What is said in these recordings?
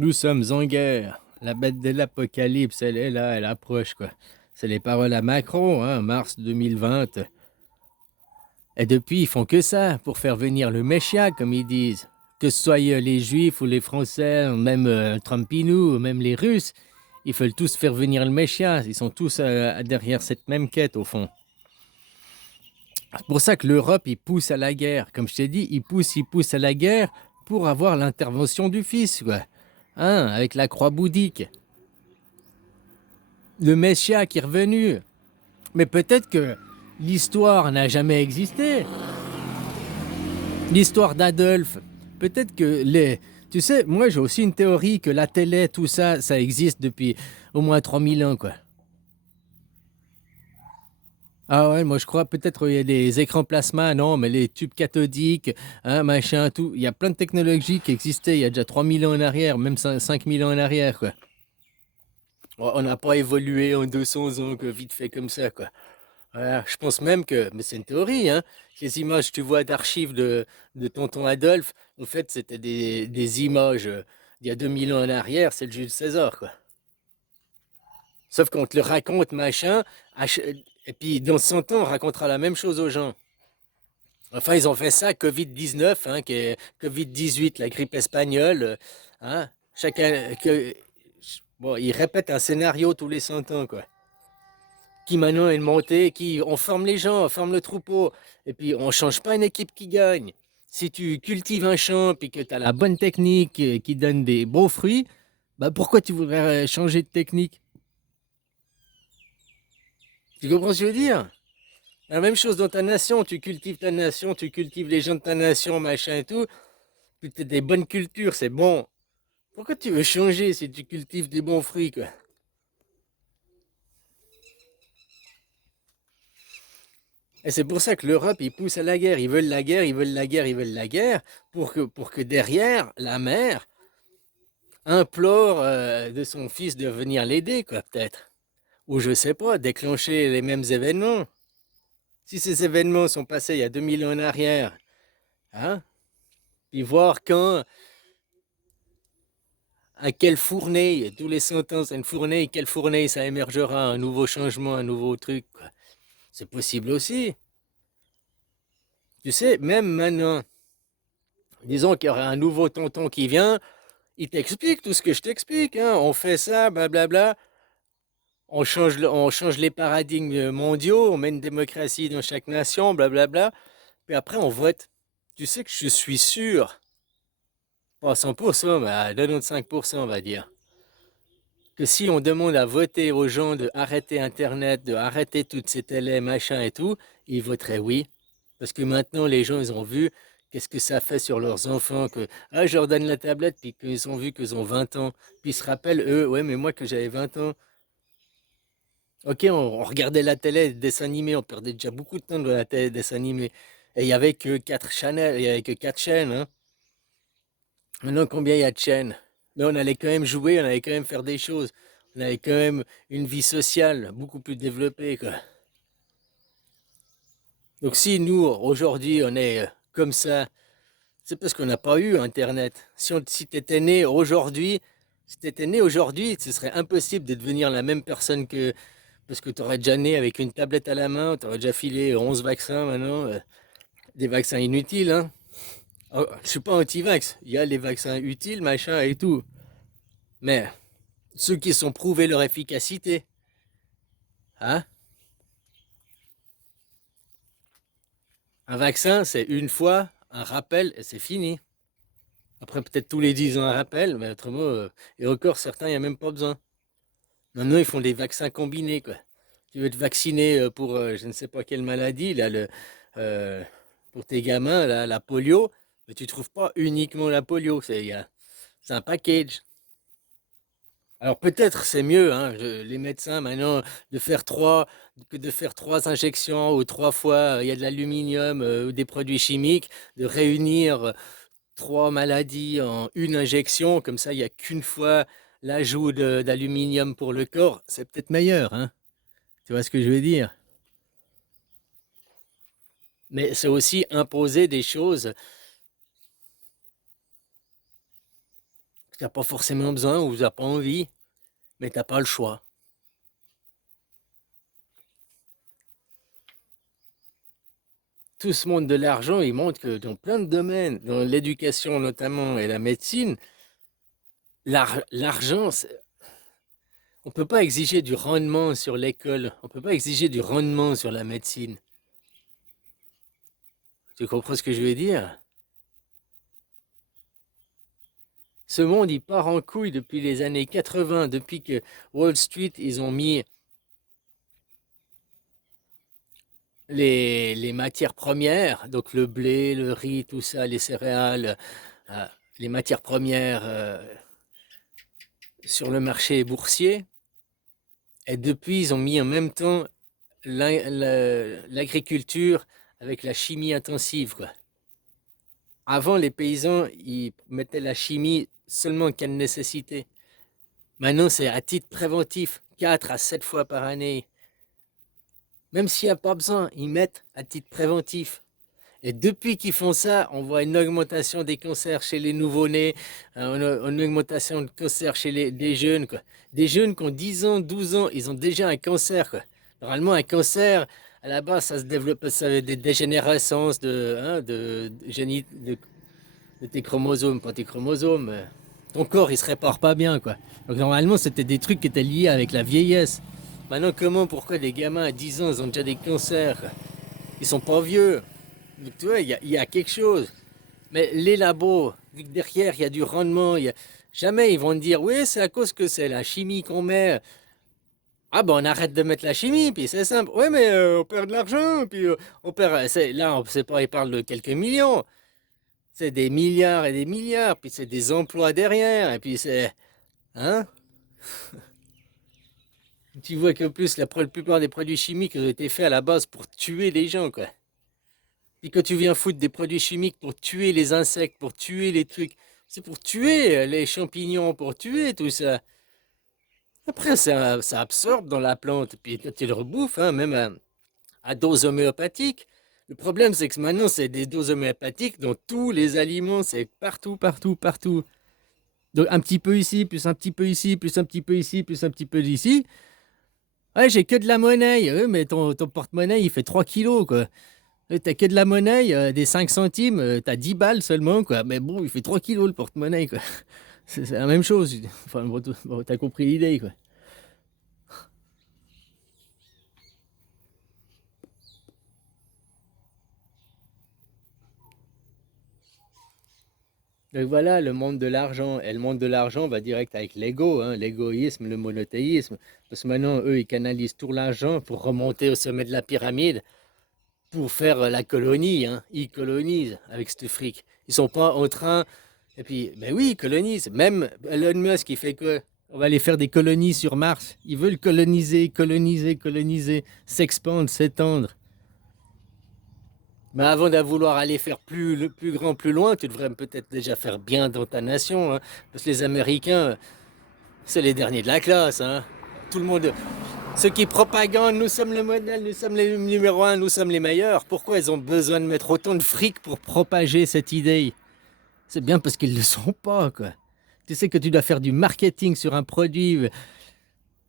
Nous sommes en guerre. La bête de l'apocalypse, elle est là, elle approche, quoi. C'est les paroles à Macron, hein, mars 2020. Et depuis, ils font que ça, pour faire venir le Messia, comme ils disent. Que ce soit les Juifs ou les Français, ou même Trumpinou, ou même les Russes, ils veulent tous faire venir le Messia. Ils sont tous derrière cette même quête, au fond. C'est pour ça que l'Europe, il pousse à la guerre. Comme je t'ai dit, il pousse à la guerre pour avoir l'intervention du Fils, quoi. Hein, avec la croix bouddhique. Le Messia qui est revenu. Mais peut-être que l'histoire n'a jamais existé. L'histoire d'Adolphe. Peut-être que les... Tu sais, moi j'ai aussi une théorie que la télé, tout ça, ça existe depuis au moins 3000 ans, quoi. Ah ouais, moi je crois peut-être il y a des écrans plasma, non, mais les tubes cathodiques, hein, machin, tout. Il y a plein de technologies qui existaient il y a déjà 3000 ans en arrière, même 5000 ans en arrière, quoi. On n'a pas évolué en 200 ans, que vite fait comme ça, quoi. Voilà, je pense même que, mais c'est une théorie, hein, que les images que tu vois d'archives de tonton Adolphe, en fait, c'était des images d'il y a 2000 ans en arrière, c'est le Jules César, quoi. Sauf qu'on te le raconte, machin, et puis dans 100 ans, on racontera la même chose aux gens. Enfin, ils ont fait ça, Covid-19, hein, qui est Covid-18, la grippe espagnole, hein, chacun, bon, ils répètent un scénario tous les 100 ans, quoi. Qui maintenant est monté, qui on forme les gens, on forme le troupeau, et puis on change pas une équipe qui gagne. Si tu cultives un champ et que tu as la bonne technique qui donne des beaux fruits, bah pourquoi tu voudrais changer de technique? Tu comprends ce que je veux dire? La même chose dans ta nation, tu cultives ta nation, tu cultives les gens de ta nation, machin et tout, puis tu as des bonnes cultures, c'est bon. Pourquoi tu veux changer si tu cultives des bons fruits, quoi? Et c'est pour ça que l'Europe, ils poussent à la guerre. Ils veulent la guerre, ils veulent la guerre, ils veulent la guerre, pour que derrière, la mère implore de son fils de venir l'aider, quoi, peut-être. Ou je sais pas, déclencher les mêmes événements. Si ces événements sont passés il y a 2000 ans en arrière, hein, puis voir quand, à quelle fournée, tous les 100 ans, c'est une fournée, quelle fournée ça émergera, un nouveau changement, un nouveau truc, quoi. C'est possible aussi. Tu sais, même maintenant, disons qu'il y aurait un nouveau tonton qui vient, il t'explique tout ce que je t'explique, hein. On fait ça, blablabla. On change les paradigmes mondiaux, on met une démocratie dans chaque nation, blablabla. Puis après, on vote. Tu sais que je suis sûr, pas à 100%, mais à 95%, on va dire, que si on demande à voter aux gens de arrêter Internet, de arrêter toutes ces télés, machin et tout, ils voteraient oui. Parce que maintenant, les gens, ils ont vu qu'est-ce que ça fait sur leurs enfants, que ah, je leur donne la tablette, puis qu'ils ont vu qu'ils ont 20 ans. Puis ils se rappellent, eux, ouais, mais moi, que j'avais 20 ans, ok, on regardait la télé, les dessins animés, on perdait déjà beaucoup de temps dans la télé, les dessins animés. Et il y avait que 4 chaînes, il y avait que 4 chaînes, hein. Maintenant, combien il y a de chaînes? Mais on allait quand même jouer, on allait quand même faire des choses. On avait quand même une vie sociale beaucoup plus développée, quoi. Donc si nous, aujourd'hui, on est comme ça, c'est parce qu'on n'a pas eu Internet. Si t'étais né aujourd'hui, si t'étais né aujourd'hui, ce serait impossible de devenir la même personne que... Parce que tu aurais déjà né avec une tablette à la main, tu aurais déjà filé 11 vaccins maintenant, des vaccins inutiles, hein. Oh, je suis pas anti-vax, il y a les vaccins utiles, machin et tout. Mais ceux qui sont prouvés leur efficacité, hein? Un vaccin, c'est une fois, un rappel et c'est fini. Après, peut-être tous les 10 ans un rappel, mais autrement, et encore certains, il n'y a même pas besoin. Maintenant, ils font des vaccins combinés, quoi. Tu veux te vacciner pour je ne sais pas quelle maladie, là, euh, pour tes gamins, là, la polio, mais tu trouves pas uniquement la polio, c'est un package. Alors peut-être c'est mieux, hein, les médecins maintenant, de faire trois, que de faire 3 injections ou 3 fois, il y a de l'aluminium ou des produits chimiques, de réunir 3 maladies en une injection, comme ça il n'y a qu'une fois l'ajout d'aluminium pour le corps, c'est peut-être meilleur, hein. Tu vois ce que je veux dire? Mais c'est aussi imposer des choses. Tu n'as pas forcément besoin ou tu n'as pas envie, mais tu n'as pas le choix. Tout ce monde de l'argent, il montre que dans plein de domaines, dans l'éducation notamment et la médecine, l'argent, on ne peut pas exiger du rendement sur l'école, on ne peut pas exiger du rendement sur la médecine. Tu comprends ce que je veux dire? Ce monde, il part en couille depuis les années 80, depuis que Wall Street, ils ont mis les matières premières, donc le blé, le riz, tout ça, les céréales, euh, les matières premières sur le marché boursier. Et depuis, ils ont mis en même temps l'agriculture avec la chimie intensive, quoi. Avant, les paysans, ils mettaient la chimie seulement en cas de nécessité. Maintenant, c'est à titre préventif, 4 à 7 fois par année. Même s'il n'y a pas besoin, ils mettent à titre préventif. Et depuis qu'ils font ça, on voit une augmentation des cancers chez les nouveau-nés, une augmentation de cancers chez des jeunes, quoi. Des jeunes qui ont 10 ans, 12 ans, ils ont déjà un cancer, quoi. Normalement, un cancer, à la base, ça se développe, ça a des dégénérescences de tes chromosomes, pas tes chromosomes. Ton corps, il se répare pas bien, quoi. Donc normalement, c'était des trucs qui étaient liés avec la vieillesse. Maintenant, pourquoi des gamins à 10 ans, ils ont déjà des cancers, quoi. Ils sont pas vieux. Donc, tu vois, il y a quelque chose. Mais les labos, derrière, il y a du rendement. Jamais ils vont te dire, oui, c'est à cause que c'est la chimie qu'on met. Ah ben on arrête de mettre la chimie, puis c'est simple. Oui, mais on perd de l'argent, puis on perd. Là, on sait pas, ils parlent de quelques millions. C'est des milliards et des milliards, puis c'est des emplois derrière, et puis c'est. Hein? Tu vois que plus, la plupart des produits chimiques ont été faits à la base pour tuer les gens, quoi. Et que tu viens foutre des produits chimiques pour tuer les insectes, pour tuer les trucs, c'est pour tuer les champignons, pour tuer tout ça. Après, ça absorbe dans la plante, puis quand tu le rebouffes, hein, même à dose homéopathique. Le problème, c'est que maintenant, c'est des doses homéopathiques dans tous les aliments, c'est partout, partout, partout. Donc un petit peu ici, plus un petit peu ici, plus un petit peu ici, plus un petit peu d'ici. Ouais, j'ai que de la monnaie, ouais, mais ton porte-monnaie, il fait 3 kilos, quoi. T'as que de la monnaie, des 5 centimes, t'as 10 balles seulement, quoi. Mais bon, il fait 3 kilos le porte-monnaie, quoi. C'est la même chose. Enfin, bon, t'as compris l'idée, quoi. Donc voilà, le monde de l'argent. Et le monde de l'argent va direct avec l'ego, hein, l'égoïsme, le monothéisme. Parce que maintenant, eux, ils canalisent tout l'argent pour remonter au sommet de la pyramide, pour faire la colonie, hein. Ils colonisent avec ce fric. Ils sont pas en train. Et puis, ben oui, ils colonisent. Même Elon Musk, il fait quoi? On va aller faire des colonies sur Mars. Ils veulent coloniser, coloniser, coloniser, s'expandre, s'étendre. Mais avant de vouloir aller faire le plus grand, plus loin, tu devrais peut-être déjà faire bien dans ta nation, hein. Parce que les Américains, c'est les derniers de la classe, hein. Tout le monde, ceux qui propagandent, nous sommes le modèle, nous sommes les numéro un, nous sommes les meilleurs. Pourquoi ils ont besoin de mettre autant de fric pour propager cette idée? C'est bien parce qu'ils ne le sont pas, quoi. Tu sais que tu dois faire du marketing sur un produit.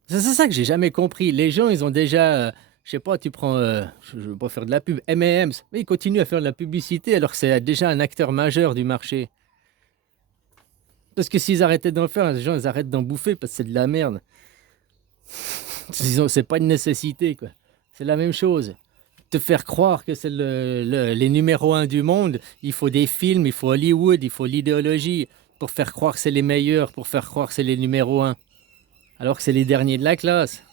C'est ça que j'ai jamais compris. Les gens, ils ont déjà, je sais pas, tu prends, je veux pas faire de la pub, M&M's, mais ils continuent à faire de la publicité alors que c'est déjà un acteur majeur du marché. Parce que s'ils arrêtaient d'en faire, les gens, ils arrêtent d'en bouffer parce que c'est de la merde. C'est pas une nécessité, quoi. C'est la même chose. Te faire croire que c'est les numéros un du monde, il faut des films, il faut Hollywood, il faut l'idéologie pour faire croire que c'est les meilleurs, pour faire croire que c'est les numéros un. Alors que c'est les derniers de la classe.